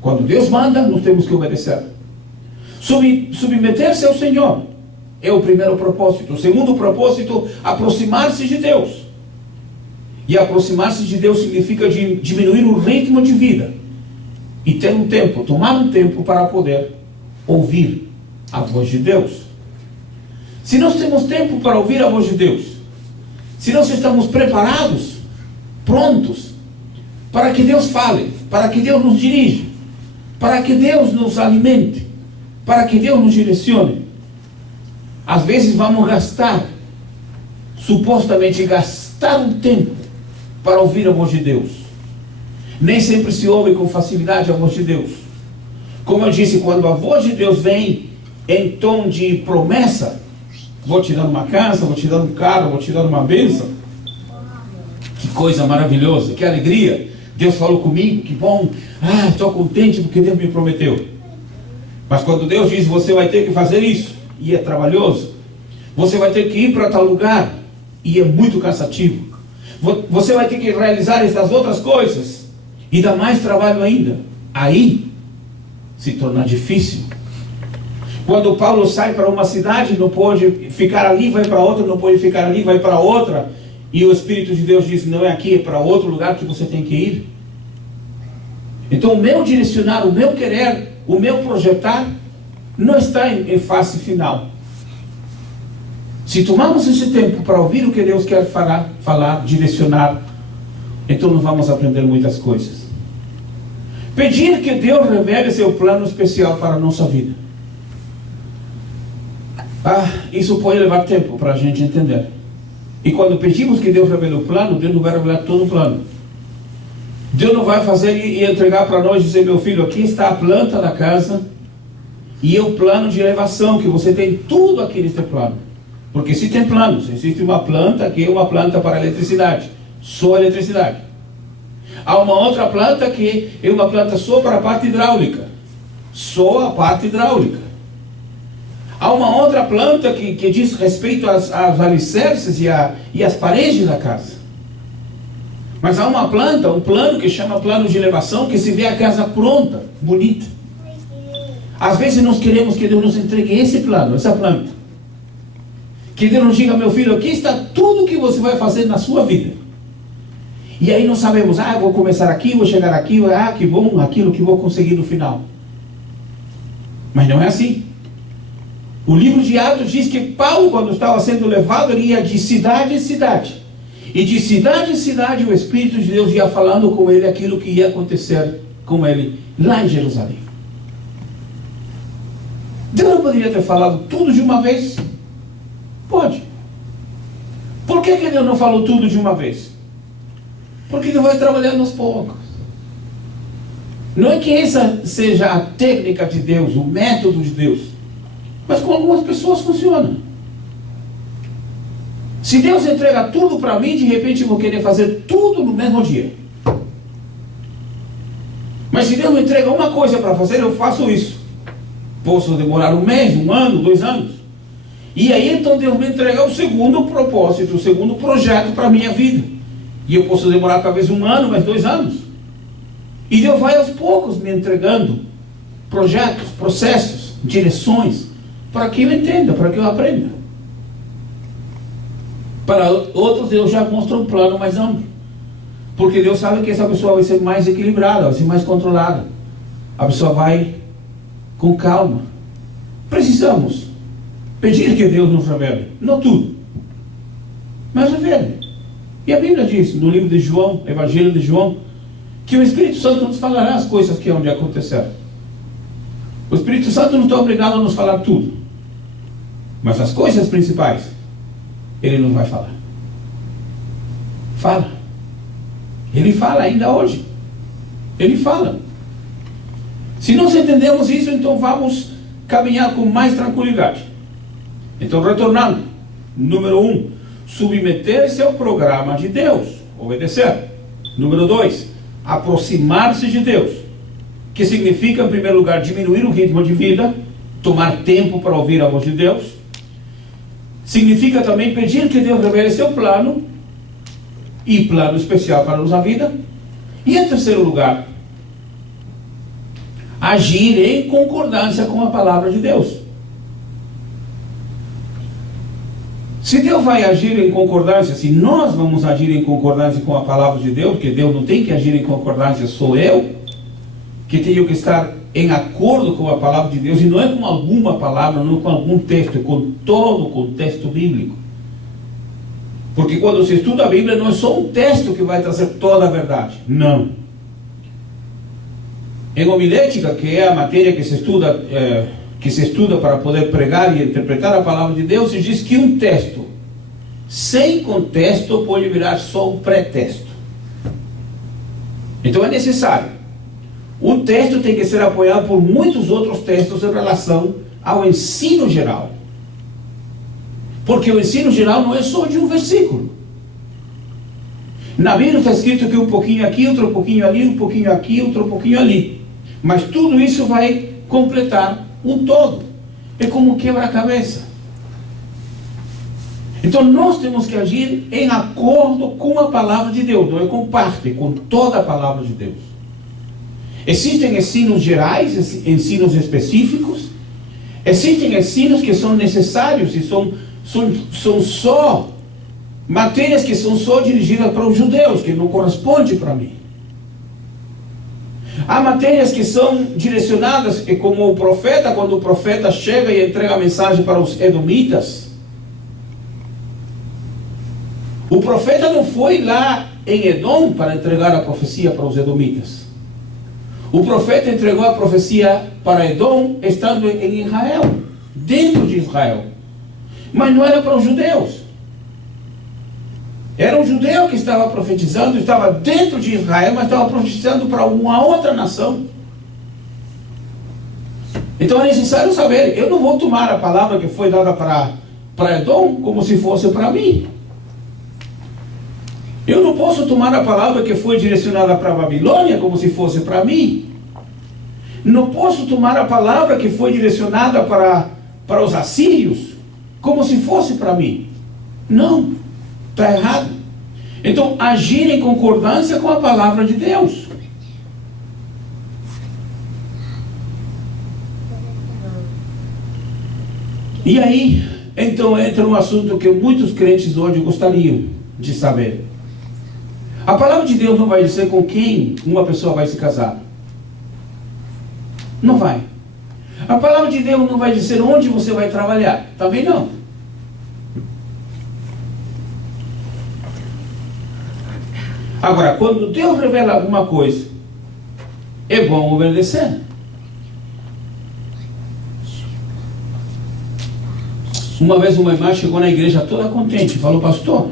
Quando Deus manda, nós temos que obedecer. Submeter-se ao Senhor é o primeiro propósito. O segundo propósito, aproximar-se de Deus. E aproximar-se de Deus significa diminuir o ritmo de vida e ter um tempo, tomar um tempo para poder ouvir a voz de Deus. Se nós temos tempo para ouvir a voz de Deus, se nós estamos preparados, prontos, para que Deus fale, para que Deus nos dirija, para que Deus nos alimente, para que Deus nos direcione, às vezes vamos supostamente gastar um tempo para ouvir a voz de Deus. Nem sempre se ouve com facilidade a voz de Deus. Como eu disse, quando a voz de Deus vem em tom de promessa, vou te dar uma casa, vou te dar um carro, vou te dar uma bênção. Que coisa maravilhosa, que alegria. Deus falou comigo, que bom. Estou contente porque Deus me prometeu. Mas quando Deus diz, você vai ter que fazer isso, e é trabalhoso. Você vai ter que ir para tal lugar, e é muito cansativo. Você vai ter que realizar essas outras coisas, e dá mais trabalho ainda. Aí se torna difícil. Quando Paulo sai para uma cidade, não pode ficar ali, vai para outra, não pode ficar ali, vai para outra, e o Espírito de Deus diz, não é aqui, é para outro lugar que você tem que ir. Então o meu direcionar, o meu querer, o meu projetar, não está em fase final. Se tomarmos esse tempo para ouvir o que Deus quer falar, direcionar, então nós vamos aprender muitas coisas. Pedir que Deus revele seu plano especial para a nossa vida. Isso pode levar tempo para a gente entender. E quando pedimos que Deus revele o plano, Deus não vai revelar todo o plano. Deus não vai fazer e entregar para nós e dizer, meu filho, aqui está a planta da casa e é o plano de elevação, que você tem tudo aqui neste plano. Porque se tem planos, existe uma planta que é uma planta para eletricidade, só eletricidade. Há uma outra planta que é uma planta só para a parte hidráulica, só a parte hidráulica. Há uma outra planta que diz respeito aos alicerces e às paredes da casa. Mas há uma planta, um plano que chama plano de elevação, que se vê a casa pronta, bonita. Às vezes nós queremos que Deus nos entregue esse plano, essa planta. Que Deus nos diga, meu filho, aqui está tudo o que você vai fazer na sua vida. E aí nós sabemos, eu vou começar aqui, vou chegar aqui, que bom, aquilo que vou conseguir no final. Mas não é assim. O livro de Atos diz que Paulo, quando estava sendo levado, ele ia de cidade em cidade. E de cidade em cidade o Espírito de Deus ia falando com ele aquilo que ia acontecer com ele lá em Jerusalém. Deus não poderia ter falado tudo de uma vez? Pode. Por que Deus não falou tudo de uma vez? Porque Ele vai trabalhando aos poucos. Não é que essa seja a técnica de Deus, o método de Deus. Mas com algumas pessoas funciona. Se Deus entrega tudo para mim, de repente eu vou querer fazer tudo no mesmo dia. Mas se Deus me entrega uma coisa para fazer, eu faço isso. Posso demorar um mês, um ano, 2 anos. E aí então Deus me entrega o segundo propósito, o segundo projeto para a minha vida. E eu posso demorar talvez 1 ano, mas 2 anos. E Deus vai aos poucos me entregando projetos, processos, direções, para que eu entenda, para que eu aprenda. Para outros, Deus já mostra um plano mais amplo. Porque Deus sabe que essa pessoa vai ser mais equilibrada, vai ser mais controlada. A pessoa vai com calma. Precisamos pedir que Deus nos revele. Não tudo, mas revele. E a Bíblia diz, no livro de João, Evangelho de João, que o Espírito Santo nos falará as coisas que hão de acontecer. O Espírito Santo não está obrigado a nos falar tudo. Mas as coisas principais, Ele não vai falar. Fala. Ele fala ainda hoje. Ele fala. Se nós entendemos isso, então vamos caminhar com mais tranquilidade. Então, retornando. Número 1, submeter-se ao programa de Deus. Obedecer. Número 2, aproximar-se de Deus. Que significa, em primeiro lugar, diminuir o ritmo de vida, tomar tempo para ouvir a voz de Deus. Significa também pedir que Deus revele seu plano e plano especial para a nossa vida. E em terceiro lugar, agir em concordância com a palavra de Deus. Se Deus vai agir em concordância, se nós vamos agir em concordância com a palavra de Deus, porque Deus não tem que agir em concordância, sou eu que tenho que estar em acordo com a palavra de Deus, e não é com alguma palavra, não é com algum texto, é com todo o contexto bíblico. Porque quando se estuda a Bíblia, não é só um texto que vai trazer toda a verdade. Não. Em homilética, que é a matéria que se estuda para poder pregar e interpretar a palavra de Deus, se diz que um texto sem contexto pode virar só um pretexto. Então é necessário. O texto tem que ser apoiado por muitos outros textos em relação ao ensino geral. Porque o ensino geral não é só de um versículo. Na Bíblia está escrito que um pouquinho aqui, outro pouquinho ali, um pouquinho aqui, outro pouquinho ali. Mas tudo isso vai completar um todo. É como um quebra-cabeça. Então nós temos que agir em acordo com a palavra de Deus, não é com parte, com toda a palavra de Deus. Existem ensinos gerais, ensinos específicos. Existem ensinos que são necessários e são só matérias que são só dirigidas para os judeus, que não correspondem para mim. Há matérias que são direcionadas, como o profeta, quando o profeta chega e entrega a mensagem para os edomitas. O profeta não foi lá em Edom para entregar a profecia para os edomitas. O profeta entregou a profecia para Edom estando em Israel, dentro de Israel. Mas não era para os judeus. Era um judeu que estava profetizando, estava dentro de Israel, mas estava profetizando para uma outra nação. Então é necessário saber, eu não vou tomar a palavra que foi dada para Edom como se fosse para mim. Eu não posso tomar a palavra que foi direcionada para a Babilônia como se fosse para mim. Não posso tomar a palavra que foi direcionada para os assírios como se fosse para mim. Não, está errado. Então, agir em concordância com a palavra de Deus. E aí, então entra um assunto que muitos crentes hoje gostariam de saber. A palavra de Deus não vai dizer com quem uma pessoa vai se casar. Não vai. A palavra de Deus não vai dizer onde você vai trabalhar. Também não. Agora, quando Deus revela alguma coisa, é bom obedecer. Uma vez uma irmã chegou na igreja toda contente, falou: pastor,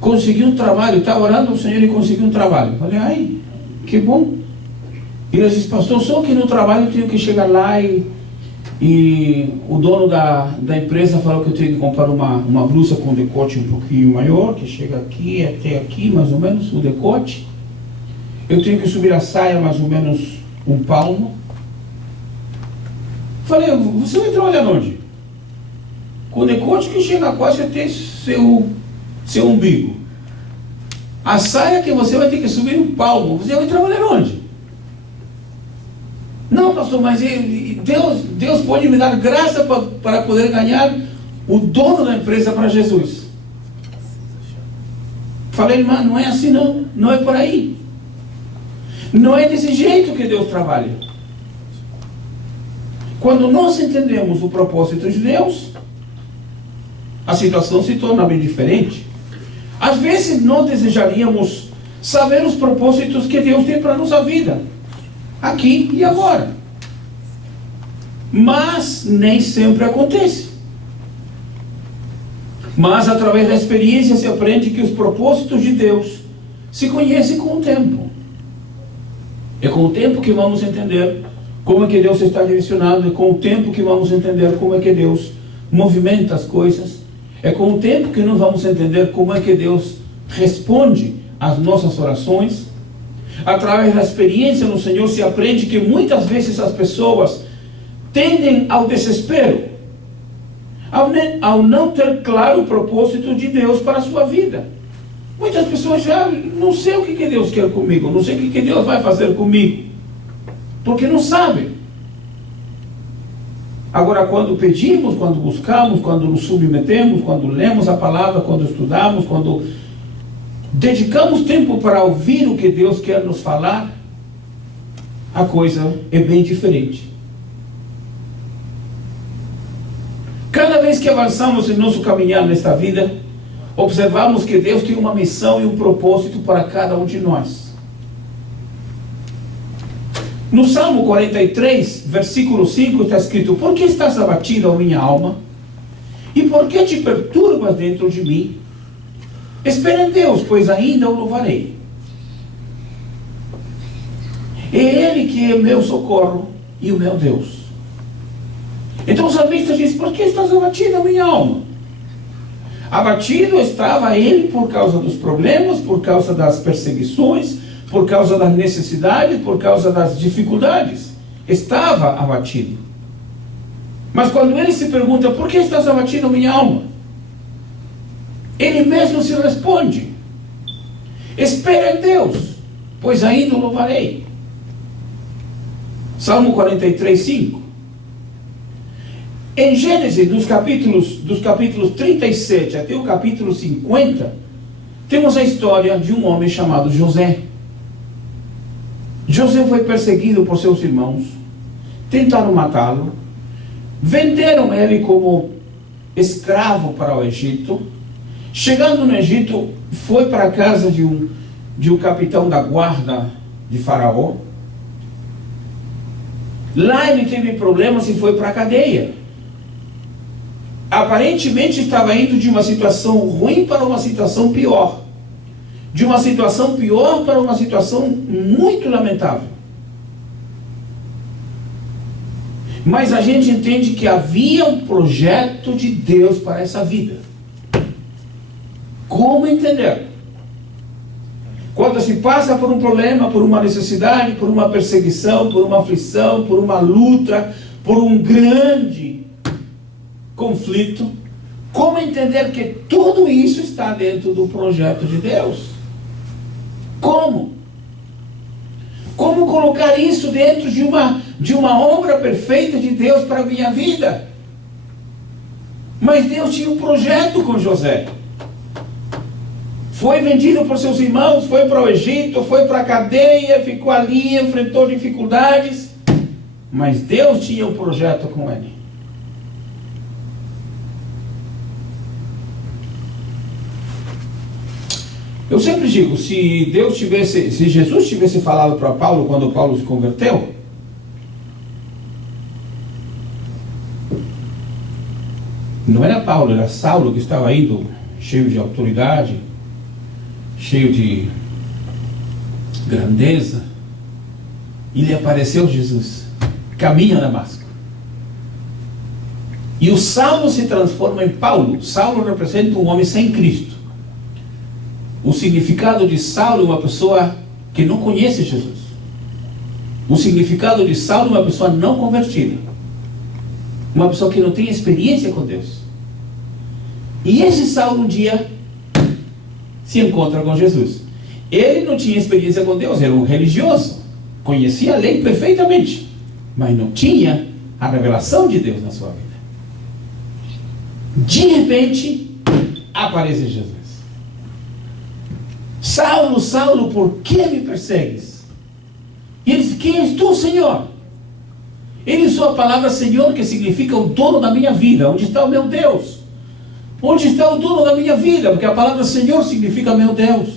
consegui um trabalho, está orando ao Senhor e conseguiu um trabalho. Eu falei: ai, que bom. E ele disse: pastor, só que no trabalho eu tenho que chegar lá e o dono da empresa falou que eu tenho que comprar uma blusa com decote um pouquinho maior, que chega aqui até aqui, mais ou menos, o decote. Eu tenho que subir a saia mais ou menos um palmo. Falei: você vai trabalhar onde? Com decote que chega quase até seu umbigo. A saia que você vai ter que subir um palmo, você vai trabalhar onde? Não, pastor, mas Deus pode me dar graça para poder ganhar o dono da empresa para Jesus. Falei: irmã, não é assim não, não é por aí. Não é desse jeito que Deus trabalha. Quando nós entendemos o propósito de Deus, a situação se torna bem diferente. Às vezes nós desejaríamos saber os propósitos que Deus tem para a nossa vida, aqui e agora. Mas nem sempre acontece. Mas através da experiência se aprende que os propósitos de Deus se conhecem com o tempo. É com o tempo que vamos entender como é que Deus está direcionado, é com o tempo que vamos entender como é que Deus movimenta as coisas, é com o tempo que nós vamos entender como é que Deus responde às nossas orações. Através da experiência no Senhor se aprende que muitas vezes as pessoas tendem ao desespero, ao não ter claro o propósito de Deus para a sua vida. Muitas pessoas já não sei o que Deus quer comigo, não sei o que Deus vai fazer comigo. porque não sabem. Agora, quando pedimos, quando buscamos, quando nos submetemos, quando lemos a palavra, quando estudamos, quando dedicamos tempo para ouvir o que Deus quer nos falar, a coisa é bem diferente. Cada vez que avançamos em nosso caminhar nesta vida, observamos que Deus tem uma missão e um propósito para cada um de nós. No Salmo 43, versículo 5, está escrito: por que estás abatida, ó minha alma? E por que te perturbas dentro de mim? Espera em Deus, pois ainda o louvarei. É Ele que é meu socorro e o meu Deus. Então o salmista diz: por que estás abatida, minha alma? Abatido estava ele por causa dos problemas, por causa das perseguições, por causa das necessidades, por causa das dificuldades. Estava abatido. Mas quando ele se pergunta: por que estás abatido, minha alma? Ele mesmo se responde: espera em Deus, pois ainda o louvarei. Salmo 43, 5. Em Gênesis, dos capítulos 37 até o capítulo 50, temos a história de um homem chamado José. José foi perseguido por seus irmãos, tentaram matá-lo, venderam ele como escravo para o Egito. Chegando no Egito, foi para a casa de um capitão da guarda de Faraó. Lá ele teve problemas e foi para a cadeia. Aparentemente estava indo de uma situação ruim para uma situação pior. De uma situação pior para uma situação muito lamentável. Mas a gente entende que havia um projeto de Deus para essa vida. Como entender? Quando se passa por um problema, por uma necessidade, por uma perseguição, por uma aflição, por uma luta, por um grande conflito, como entender que tudo isso está dentro do projeto de Deus? Como? Como colocar isso dentro de uma obra perfeita de Deus para a minha vida? Mas Deus tinha um projeto com José. Foi vendido por seus irmãos, foi para o Egito, foi para a cadeia, ficou ali, enfrentou dificuldades. Mas Deus tinha um projeto com ele. Eu sempre digo, se Jesus tivesse falado para Paulo quando Paulo se converteu, não era Paulo, era Saulo que estava indo cheio de autoridade, cheio de grandeza, e lhe apareceu Jesus, caminho a Damasco. E o Saulo se transforma em Paulo. Saulo representa um homem sem Cristo. O significado de Saulo é uma pessoa que não conhece Jesus. O significado de Saulo é uma pessoa não convertida. Uma pessoa que não tem experiência com Deus. E esse Saulo um dia se encontra com Jesus. Ele não tinha experiência com Deus, era um religioso. Conhecia a lei perfeitamente, mas não tinha a revelação de Deus na sua vida. De repente, aparece Jesus. Saulo, Saulo, por que me persegues? E ele disse: quem és tu, Senhor? Ele usou a palavra Senhor, que significa o dono da minha vida. Onde está o meu Deus? Onde está o dono da minha vida? Porque a palavra Senhor significa meu Deus.